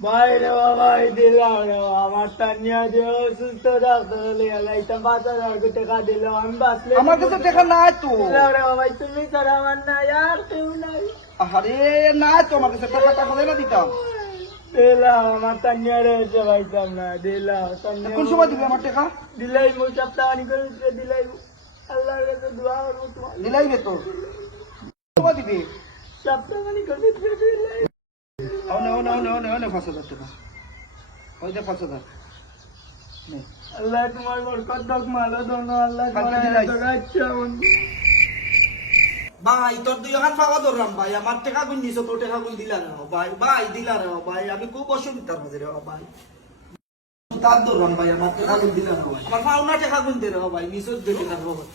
ভাই রে ভাই দিলাম রে আমার তানিয়া দিয়ে অসুস্থ ডাক্তার লিয়ে লাইতাম 5,000 টাকা দিল আমি বাঁচলে আমার কাছে টাকা নাই তো। দিলাম রে ভাই তুমি ছাড়া আমার না আর কেউ নাই। আরে না তো, আমার কাছে টাকা হলে দিতাম। দিলাম আমার তানিয়া রে পাইতাম না দিলাম কোন সময় দিবি আমার টাকা? দিলাই মো সপ্তাহানি করে দিলাই আল্লাহর কাছে দোয়া করবো তোমার দিলাই বে তোর সময় দিবি। সপ্তাহানি করে দিলাই অনে 5,000 টাকা ওই যে 5,000 নে। আল্লাহ তোমার বরকত দাও মালো দোনো আল্লাহ কালকে তোমার দিলাই। এত আচ্ছা ভাই তোর দুই হাত পাওয়া ধরলাম ভাই, আমার টাকা গুণ দিছ, তোর টাকা গুণ দিলা রে ভাই। ভাই দিলা রে ভাই, আমি খুব অসুবিধার মধ্যে রে ভাই। তার ধরলাম ভাই, আমার টাকা গুণ দিলা রে ভাই। আমার পাওনা টাকা গুণ দে রে ভাই, নিচত দেখে থাকবো ভাই।